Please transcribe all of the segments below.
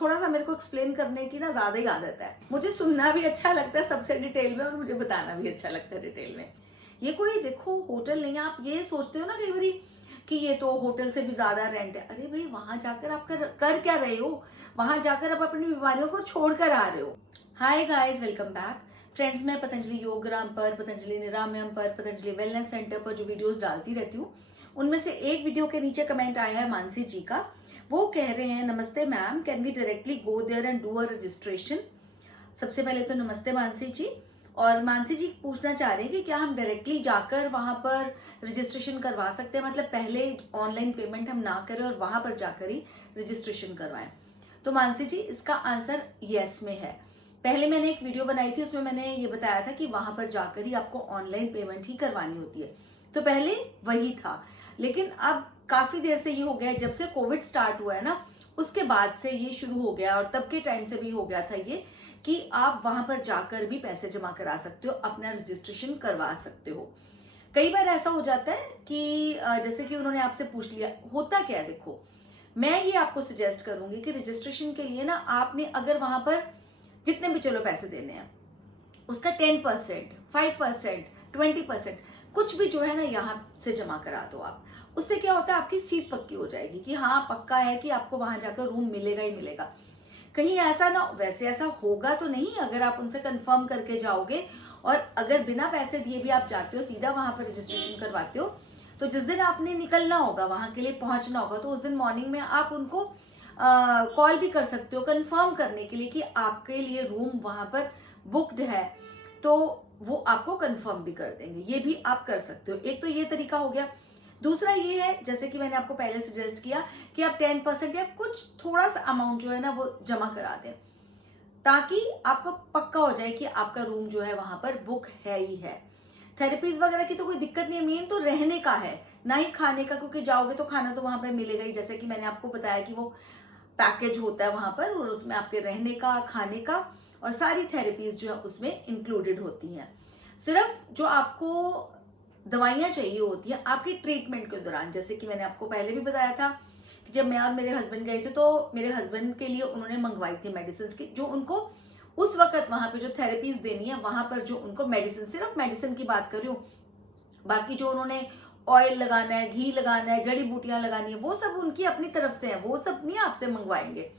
थोड़ा सा मेरे को एक्सप्लेन करने की ना ज्यादा ही आदत है। मुझे सुनना भी अच्छा लगता है सबसे डिटेल में, और मुझे बताना भी अच्छा लगता है डिटेल में। ये कोई देखो होटल नहीं है। आप ये सोचते हो ना कई बार कि ये तो होटल से भी ज्यादा रेंट है। अरे भाई, वहां जाकर आप कर क्या रहे हो? वहां जाकर आप अपनी बीमारियों को छोड़ कर आ रहे हो। Hi guys, welcome back friends. मैं पतंजलि योगग्राम पर, पतंजलि निरामयम पर, पतंजलि वेलनेस सेंटर पर जो वीडियोस डालती रहती हूँ, उनमें से एक वीडियो के नीचे कमेंट आया है मानसी जी का। वो कह रहे हैं, नमस्ते ma'am, can we directly go there and do a registration. सबसे पहले तो नमस्ते मानसी जी। और मानसी जी पूछना चाह रहे हैं कि क्या हम डायरेक्टली जाकर वहां पर रजिस्ट्रेशन करवा सकते हैं, मतलब पहले ऑनलाइन पेमेंट हम ना करें और वहां पर जाकर ही रजिस्ट्रेशन करवाएं। तो मानसी जी, इसका आंसर यस में है। पहले मैंने एक वीडियो बनाई थी, उसमें मैंने ये बताया था कि वहां पर जाकर ही आपको ऑनलाइन पेमेंट ही करवानी होती है। तो पहले वही था, लेकिन अब काफी देर से ये हो गया है, जब से कोविड स्टार्ट हुआ है ना, उसके बाद से ये शुरू हो गया, और तब के टाइम से भी हो गया था ये कि आप वहां पर जाकर भी पैसे जमा करा सकते हो, अपना रजिस्ट्रेशन करवा सकते हो। कई बार ऐसा हो जाता है कि जैसे कि उन्होंने आपसे पूछ लिया, होता क्या है देखो, मैं ये आपको सजेस्ट करूंगी कि रजिस्ट्रेशन के लिए ना आपने अगर वहां पर जितने भी चलो पैसे देने हैं, उसका 10%, 5%, 20% कुछ भी जो है ना यहाँ से जमा करा दो आप। उससे क्या होता है, आपकी सीट पक्की हो जाएगी कि हाँ, पक्का है कि आपको वहां जाकर रूम मिलेगा ही मिलेगा। कहीं ऐसा ना, वैसे ऐसा होगा तो नहीं अगर आप उनसे कंफर्म करके जाओगे, और अगर बिना पैसे दिए भी आप जाते हो, सीधा वहां पर रजिस्ट्रेशन करवाते हो, तो जिस दिन आपने निकलना होगा, वहां के लिए पहुंचना होगा, तो उस दिन मॉर्निंग में आप उनको कॉल भी कर सकते हो कंफर्म करने के लिए कि आपके लिए रूम वहां पर बुक्ड है। तो वो आपको कंफर्म भी कर देंगे। ये भी आप कर सकते हो। एक तो ये तरीका हो गया। दूसरा ये है, जैसे कि मैंने आपको पहले सजेस्ट किया, कि आप 10% या कुछ थोड़ा सा अमाउंट जो है ना वो जमा करा दें, ताकि आपको पक्का हो जाए कि आपका रूम जो है वहां पर बुक है ही है। थेरेपीज वगैरह की तो कोई दिक्कत नहीं है, मेन तो रहने का है, ना ही खाने का, क्योंकि जाओगे तो खाना तो वहां पर मिलेगा ही। जैसे कि मैंने आपको बताया कि वो पैकेज होता है वहां पर, और उसमें आपके रहने का, खाने का और सारी थेरेपीज जो है उसमें इंक्लूडेड होती हैं। सिर्फ जो आपको दवाइयां चाहिए होती हैं आपके ट्रीटमेंट के दौरान, जैसे कि मैंने आपको पहले भी बताया था कि जब मैं और मेरे हस्बैंड गए थे, तो मेरे हस्बैंड के लिए उन्होंने मंगवाई थी मेडिसिन की, जो उनको उस वक्त वहां पे जो थेरेपीज देनी है, वहां पर जो उनको मेडिसिन, सिर्फ मेडिसिन की बात कर रही हूँ, बाकी जो उन्होंने ऑयल लगाना है, घी लगाना है, जड़ी बूटियां लगानी है, वो सब उनकी अपनी तरफ से है, वो सब नहीं आपसे मंगवाएंगे।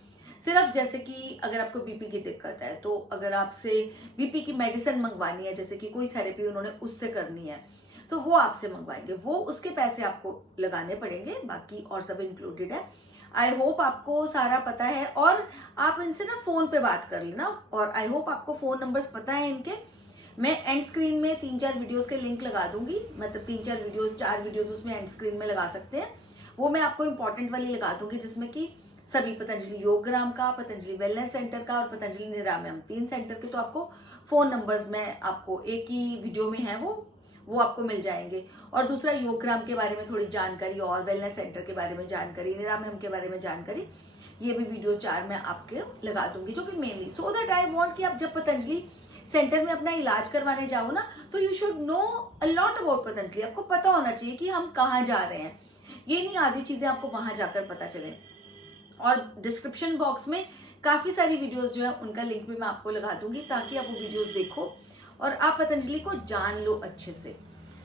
सिर्फ जैसे कि अगर आपको बीपी की दिक्कत है, तो अगर आपसे बीपी की मेडिसिन मंगवानी है, जैसे कि कोई थेरेपी उन्होंने उससे करनी है, तो वो आपसे मंगवाएंगे। वो उसके पैसे आपको लगाने पड़ेंगे, बाकी और सब इंक्लूडेड है। आई होप आपको सारा पता है, और आप इनसे ना फोन पे बात कर लेना, और आई होप आपको फोन नंबर्स पता है इनके। मैं एंड स्क्रीन में 3-4 वीडियोस के लिंक लगा दूंगी, मतलब 3-4 वीडियोस, 4 वीडियोस उसमें एंड स्क्रीन में लगा सकते हैं। वो मैं आपको इंपॉर्टेंट वाली लगा दूंगी, जिसमें कि सभी पतंजलि योगग्राम का, पतंजलि वेलनेस सेंटर का और पतंजलि निरामयम, 3 सेंटर के तो आपको फोन नंबर्स में आपको एक ही वीडियो में है, वो आपको मिल जाएंगे। और दूसरा, योगग्राम के बारे में थोड़ी जानकारी, और वेलनेस सेंटर के बारे में जानकारी, निरामयम के बारे में जानकारी, ये भी वीडियो 4 मैं आपके लगा दूंगी, जो कि mainly so that I want कि आप जब पतंजलि सेंटर में अपना इलाज करवाने जाओ ना, तो you should know a lot about Patanjali. आपको पता होना चाहिए कि हम कहाँ जा रहे हैं। ये नहीं आधी चीजें आपको वहां जाकर पता चले। और डिस्क्रिप्शन बॉक्स में काफी सारी वीडियोस जो है उनका लिंक भी मैं आपको लगा दूंगी, ताकि आप वो वीडियोस देखो और आप पतंजलि को जान लो अच्छे से।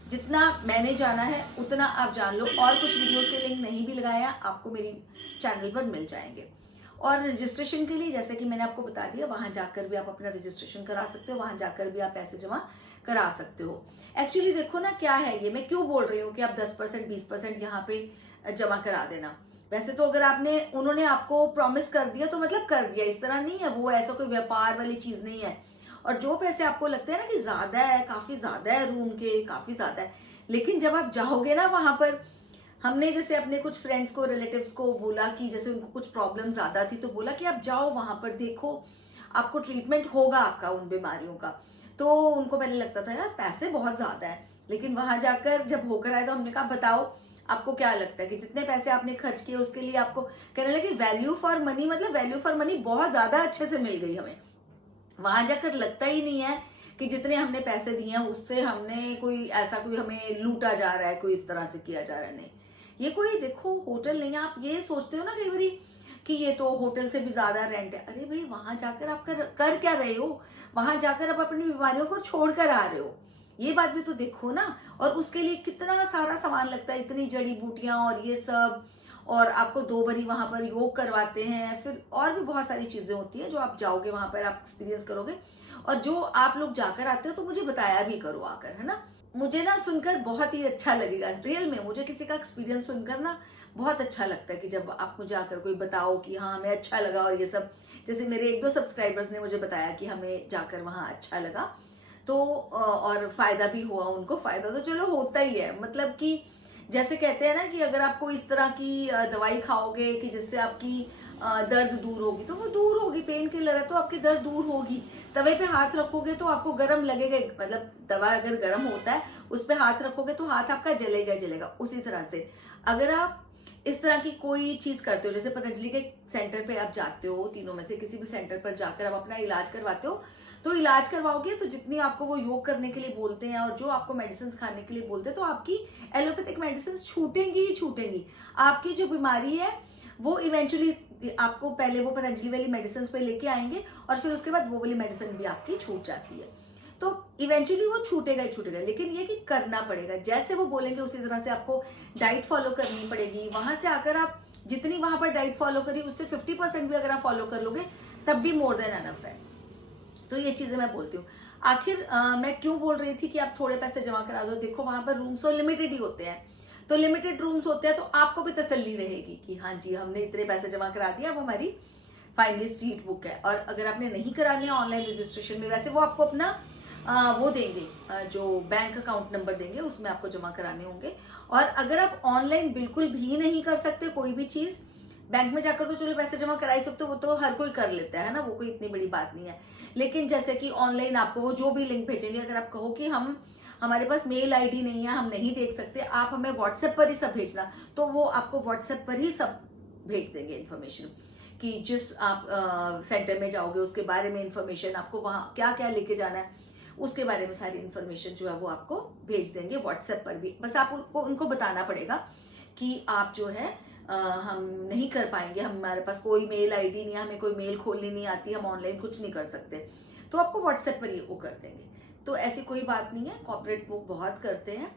जितना मैंने जाना है उतना आप जान लो। और कुछ वीडियोस के लिंक नहीं भी लगाया, आपको मेरी चैनल पर मिल जाएंगे। और रजिस्ट्रेशन के लिए, जैसे कि मैंने आपको बता दिया, वहां जाकर भी आप अपना रजिस्ट्रेशन करा सकते हो, वहां जाकर भी आप पैसे जमा करा सकते हो। एक्चुअली देखो ना, क्या है ये, मैं क्यों बोल रही हूँ कि आप 10%, 20% यहाँ पे जमा करा देना। वैसे तो अगर आपने, उन्होंने आपको प्रॉमिस कर दिया तो मतलब कर दिया, इस तरह नहीं है, वो ऐसा कोई व्यापार वाली चीज नहीं है। और जो पैसे आपको लगते हैं ना कि ज्यादा है, काफी ज्यादा है, रूम के काफी ज्यादा है, लेकिन जब आप जाओगे ना वहां पर, हमने जैसे अपने कुछ फ्रेंड्स को, रिलेटिव्स को बोला कि जैसे उनको कुछ प्रॉब्लम ज्यादा थी, तो बोला कि आप जाओ वहां पर, देखो आपको ट्रीटमेंट होगा आपका उन बीमारियों का। तो उनको पहले लगता था यार पैसे बहुत ज्यादा है, लेकिन वहां जाकर जब होकर आए तो हमने कहा बताओ आपको क्या लगता है कि जितने पैसे आपने खर्च किए उसके लिए आपको, कहने लगे वैल्यू फॉर मनी, मतलब वैल्यू फॉर मनी बहुत ज्यादा अच्छे से मिल गई हमें। वहां जाकर लगता ही नहीं है कि जितने हमने पैसे दिए हैं उससे हमने कोई ऐसा, कोई हमें लूटा जा रहा है, कोई इस तरह से किया जा रहा है। नहीं, ये कोई देखो होटल नहीं है। आप ये सोचते हो ना कई बार कि ये तो होटल से भी ज्यादा रेंट है। अरे भाई वहां जाकर आप कर क्या रहे हो, वहां जाकर आप अपनी बीमारियों को छोड़ कर आ रहे हो, ये बात भी तो देखो ना। और उसके लिए कितना सारा सामान लगता है, इतनी जड़ी बूटियां और ये सब, और आपको 2 बारी वहां पर योग करवाते हैं, फिर और भी बहुत सारी चीजें होती हैं जो आप जाओगे वहां पर आप एक्सपीरियंस करोगे। और जो आप लोग जाकर आते हो तो मुझे बताया भी करो आकर, है ना। मुझे ना सुनकर बहुत ही अच्छा लगेगा, रियल में मुझे किसी का एक्सपीरियंस सुनकर ना बहुत अच्छा लगता है कि जब आप मुझे आकर कोई बताओ कि हाँ हमें अच्छा लगा। और ये सब जैसे मेरे 1-2 सब्सक्राइबर्स ने मुझे बताया कि हमें जाकर वहां अच्छा लगा, तो और फायदा भी हुआ उनको। फायदा तो चलो होता ही है, मतलब कि जैसे कहते हैं ना कि अगर आपको इस तरह की दवाई खाओगे कि जिससे आपकी दर्द दूर होगी, तो वो दूर होगी। पेन किलर है तो आपकी दर्द दूर होगी। तवे पे हाथ रखोगे तो आपको गर्म लगेगा, मतलब दवा अगर गर्म होता है उस पे हाथ रखोगे तो हाथ आपका जलेगा जलेगा। उसी तरह से अगर आप इस तरह की कोई चीज करते हो, जैसे पतंजलि के सेंटर पे आप जाते हो, तीनों में से किसी भी सेंटर पर जाकर आप अपना इलाज करवाते हो, तो इलाज करवाओगे तो जितनी आपको वो योग करने के लिए बोलते हैं और जो आपको मेडिसिन खाने के लिए बोलते हैं, तो आपकी एलोपैथिक मेडिसिन छूटेंगी ही छूटेंगी। आपकी जो बीमारी है वो इवेंचुअली आपको पहले वो पतंजलि वाली मेडिसिन पे लेके आएंगे और फिर उसके बाद वो वाली मेडिसिन भी आपकी छूट जाती है। तो इवेंचुअली वो छूटेगा ही छूटेगा, लेकिन ये कि करना पड़ेगा, जैसे वो बोलेंगे उसी तरह से आपको डाइट फॉलो करनी पड़ेगी। वहां से आकर आप जितनी वहां पर डाइट फॉलो करी उससे 50% भी अगर आप फॉलो कर लोगे तब भी मोर देन एनफ है। तो ये चीजें मैं बोलती हूँ। आखिर मैं क्यों बोल रही थी कि आप थोड़े पैसे जमा करा दो। देखो वहां पर रूम्स तो लिमिटेड ही होते हैं, तो लिमिटेड रूम्स होते हैं तो आपको भी तसल्ली रहेगी कि हाँ जी हमने इतने पैसे जमा करा दिया, अब हमारी फाइनली सीट बुक है। और अगर आपने नहीं करानी है ऑनलाइन रजिस्ट्रेशन में, वैसे वो आपको अपना वो देंगे, जो बैंक अकाउंट नंबर देंगे उसमें आपको जमा कराने होंगे। और अगर आप ऑनलाइन बिल्कुल भी नहीं कर सकते कोई भी चीज, बैंक में जाकर तो चलो पैसे जमा करा ही सकते हो, वो तो हर कोई कर लेता है ना, वो कोई इतनी बड़ी बात नहीं है। लेकिन जैसे कि ऑनलाइन आपको वो जो भी लिंक भेजेंगे, अगर आप कहो कि हम हमारे पास मेल आईडी नहीं है, हम नहीं देख सकते, आप हमें व्हाट्सएप पर ही सब भेजना, तो वो आपको व्हाट्सएप पर ही सब भेज देंगे इन्फॉर्मेशन कि जिस आप सेंटर में जाओगे उसके बारे में इन्फॉर्मेशन, आपको वहां क्या क्या लेके जाना है उसके बारे में सारी इन्फॉर्मेशन जो है वो आपको भेज देंगे व्हाट्सएप पर भी। बस आप उनको बताना पड़ेगा कि आप जो है हम नहीं कर पाएंगे, हमारे पास कोई मेल आईडी नहीं है, हमें कोई मेल खोलनी नहीं आती, हम ऑनलाइन कुछ नहीं कर सकते, तो आपको व्हाट्सएप पर ही वो कर देंगे। तो ऐसी कोई बात नहीं है, कॉर्पोरेट वो बहुत करते हैं,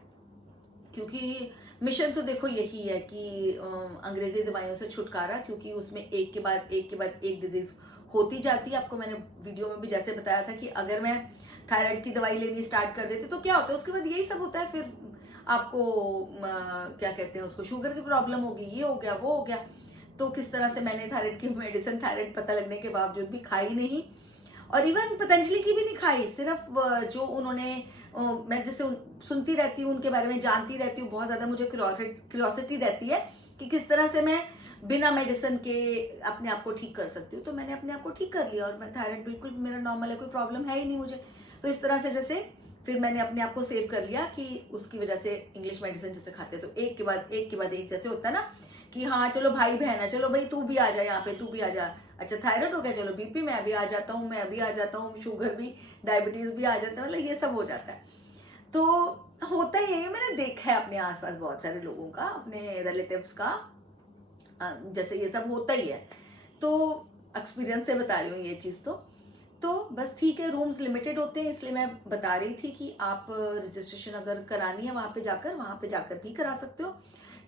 क्योंकि मिशन तो देखो यही है कि अंग्रेजी दवाइयों से छुटकारा, क्योंकि उसमें एक के बाद एक डिजीज होती जाती है। आपको मैंने वीडियो में भी जैसे बताया था कि अगर मैं थायराइड की दवाई लेनी स्टार्ट कर देती तो क्या होता है, उसके बाद यही सब होता है, फिर आपको क्या कहते हैं उसको, शुगर की प्रॉब्लम होगी, ये हो गया वो हो गया। तो किस तरह से मैंने थायराइड की मेडिसिन थायराइड पता लगने के बावजूद भी खाई नहीं, और इवन पतंजलि की भी नहीं खाई। सिर्फ जो उन्होंने मैं जैसे सुनती रहती हूँ उनके बारे में, जानती रहती हूँ, बहुत ज्यादा मुझे क्यूरियोसिटी रहती है कि किस तरह से मैं बिना मेडिसिन के अपने आप को ठीक कर सकती हूँ। तो मैंने अपने आप को ठीक कर लिया और मैं थायराइड बिल्कुल मेरा नॉर्मल है, कोई प्रॉब्लम है ही नहीं मुझे। तो इस तरह से जैसे फिर मैंने अपने आप को सेव कर लिया कि उसकी वजह से इंग्लिश मेडिसिन जैसे खाते तो एक के बाद एक जैसे होता है ना कि हाँ चलो भाई बहन है, चलो भाई तू भी आ जा यहाँ पे, तू भी आ जा, अच्छा थायराइड हो गया चलो बीपी मैं भी आ जाता हूँ, मैं भी आ जाता हूँ, शुगर भी, डायबिटीज भी आ जाता है, मतलब ये सब हो जाता है। तो होता ही है, मैंने देखा है अपने आसपास बहुत सारे लोगों का, अपने रिलेटिव्स का, जैसे ये सब होता ही है। तो एक्सपीरियंस से बता रही हूँ ये चीज। तो बस ठीक है, रूम्स लिमिटेड होते हैं, इसलिए मैं बता रही थी कि आप रजिस्ट्रेशन अगर करानी है वहां पे जाकर भी करा सकते हो।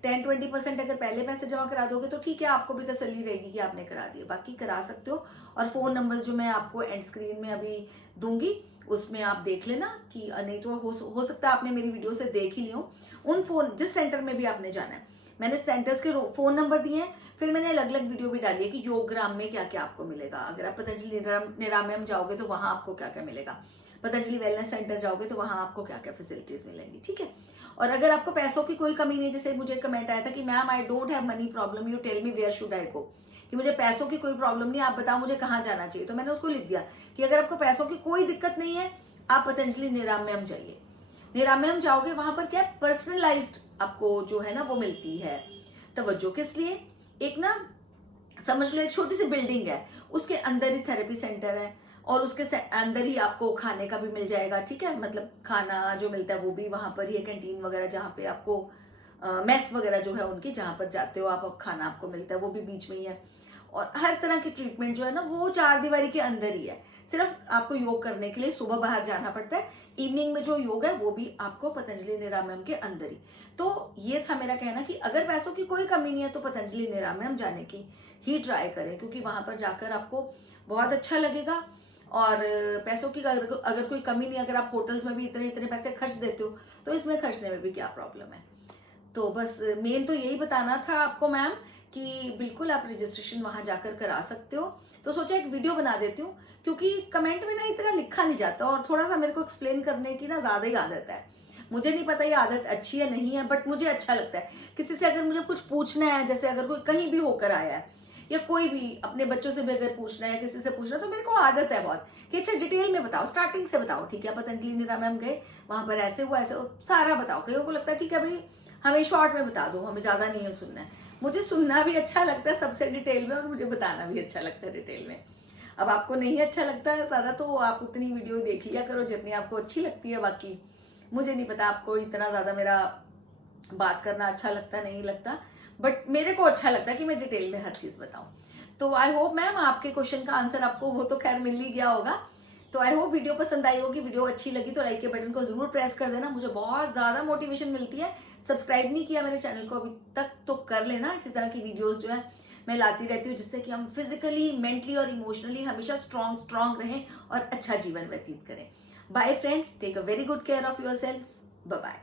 10-20% अगर पहले पैसे जमा करा दोगे तो ठीक है, आपको भी तसल्ली रहेगी कि आपने करा दिया, बाकी करा सकते हो। और फोन नंबर्स जो मैं आपको एंड स्क्रीन में अभी दूंगी उसमें आप देख लेना कि नहीं तो हो सकता है आपने मेरी वीडियो से देख ही लियो उन फोन, जिस सेंटर में भी आपने जाना है मैंने सेंटर्स के फोन नंबर दिए हैं। फिर मैंने अलग अलग वीडियो भी डाली है कि योगग्राम में क्या क्या आपको मिलेगा, अगर आप पतंजलि निरामयम जाओगे तो वहां आपको क्या क्या मिलेगा, पतंजलि वेलनेस सेंटर जाओगे तो वहां आपको क्या क्या फैसिलिटीज मिलेंगी, ठीक है। और अगर आपको पैसों की कोई कमी नहीं, जैसे मुझे कमेंट आया था कि ma'am I don't have money problem, you tell me where should I go, कि मुझे पैसों की कोई प्रॉब्लम नहीं, आप बताओ मुझे कहाँ जाना चाहिए। तो मैंने उसको लिख दिया कि अगर आपको पैसों की कोई दिक्कत नहीं है आप पतंजलि निरामयम जाइए। निरामयम जाओगे वहां पर क्या पर्सनलाइज्ड आपको जो है ना वो मिलती है तवज्जो। किस लिए, एक ना समझ लो एक छोटी सी बिल्डिंग है, उसके अंदर ही थेरेपी सेंटर है और उसके अंदर ही आपको खाने का भी मिल जाएगा, ठीक है, मतलब खाना जो मिलता है वो भी वहां पर ही है, कैंटीन वगैरह जहाँ पे आपको मेस वगैरह जो है उनकी, जहां पर जाते हो आप खाना आपको मिलता है वो भी बीच में ही है। और हर तरह की ट्रीटमेंट जो है ना वो 4 दीवारी के अंदर ही है। सिर्फ आपको योग करने के लिए सुबह बाहर जाना पड़ता है, इवनिंग में जो योग है वो भी आपको पतंजलि निरामयम के अंदर ही। तो ये था मेरा कहना कि अगर पैसों की कोई कमी नहीं है तो पतंजलि निरामयम जाने की ही ट्राई करें, क्योंकि वहां पर जाकर आपको बहुत अच्छा लगेगा। और पैसों की अगर कोई कमी नहीं, अगर आप होटल्स में भी इतने इतने पैसे खर्च देते हो तो इसमें खर्चने में भी क्या प्रॉब्लम है। तो बस मेन तो यही बताना था आपको मैम कि बिल्कुल आप रजिस्ट्रेशन वहां जाकर करा सकते हो। तो सोचा एक वीडियो बना देती हूँ, क्योंकि कमेंट में ना इतना लिखा नहीं जाता और थोड़ा सा मेरे को एक्सप्लेन करने की ना ज्यादा ही आदत है। मुझे नहीं पता ये आदत अच्छी है नहीं है, बट मुझे अच्छा लगता है। किसी से अगर मुझे कुछ पूछना है, जैसे अगर कोई कहीं भी होकर आया है या कोई भी अपने बच्चों से भी अगर पूछना है, किसी से पूछना है, तो मेरे को आदत है बहुत कि अच्छा डिटेल में बताओ, स्टार्टिंग से बताओ। ठीक है, पतंजलि निरामयम गए, वहां पर ऐसे हुआ ऐसे, सारा बताओ। कईयों को लगता है ठीक है भाई हमें शॉर्ट में बता दो, हमें ज्यादा नहीं है सुनना है। मुझे सुनना भी अच्छा लगता है सबसे डिटेल में, और मुझे बताना भी अच्छा लगता है डिटेल में। अब आपको नहीं अच्छा लगता है ज्यादा तो आप उतनी वीडियो देख लिया करो जितनी आपको अच्छी लगती है। बाकी मुझे नहीं पता आपको इतना ज्यादा मेरा बात करना अच्छा लगता नहीं लगता, बट मेरे को अच्छा लगता है कि मैं डिटेल में हर चीज बताऊं। तो आई होप मैम आपके क्वेश्चन का आंसर आपको वो तो खैर मिल ही गया होगा। तो आई होप वीडियो पसंद आई होगी। वीडियो अच्छी लगी तो लाइक के बटन को जरूर प्रेस कर देना, मुझे बहुत ज्यादा मोटिवेशन मिलती है। सब्सक्राइब नहीं किया मेरे चैनल को अभी तक तो कर लेना। इसी तरह की वीडियोस जो है मैं लाती रहती हूँ, जिससे कि हम फिजिकली, मेंटली और इमोशनली हमेशा स्ट्रांग रहें और अच्छा जीवन व्यतीत करें। Bye friends, take a very good care of your self. Bye bye.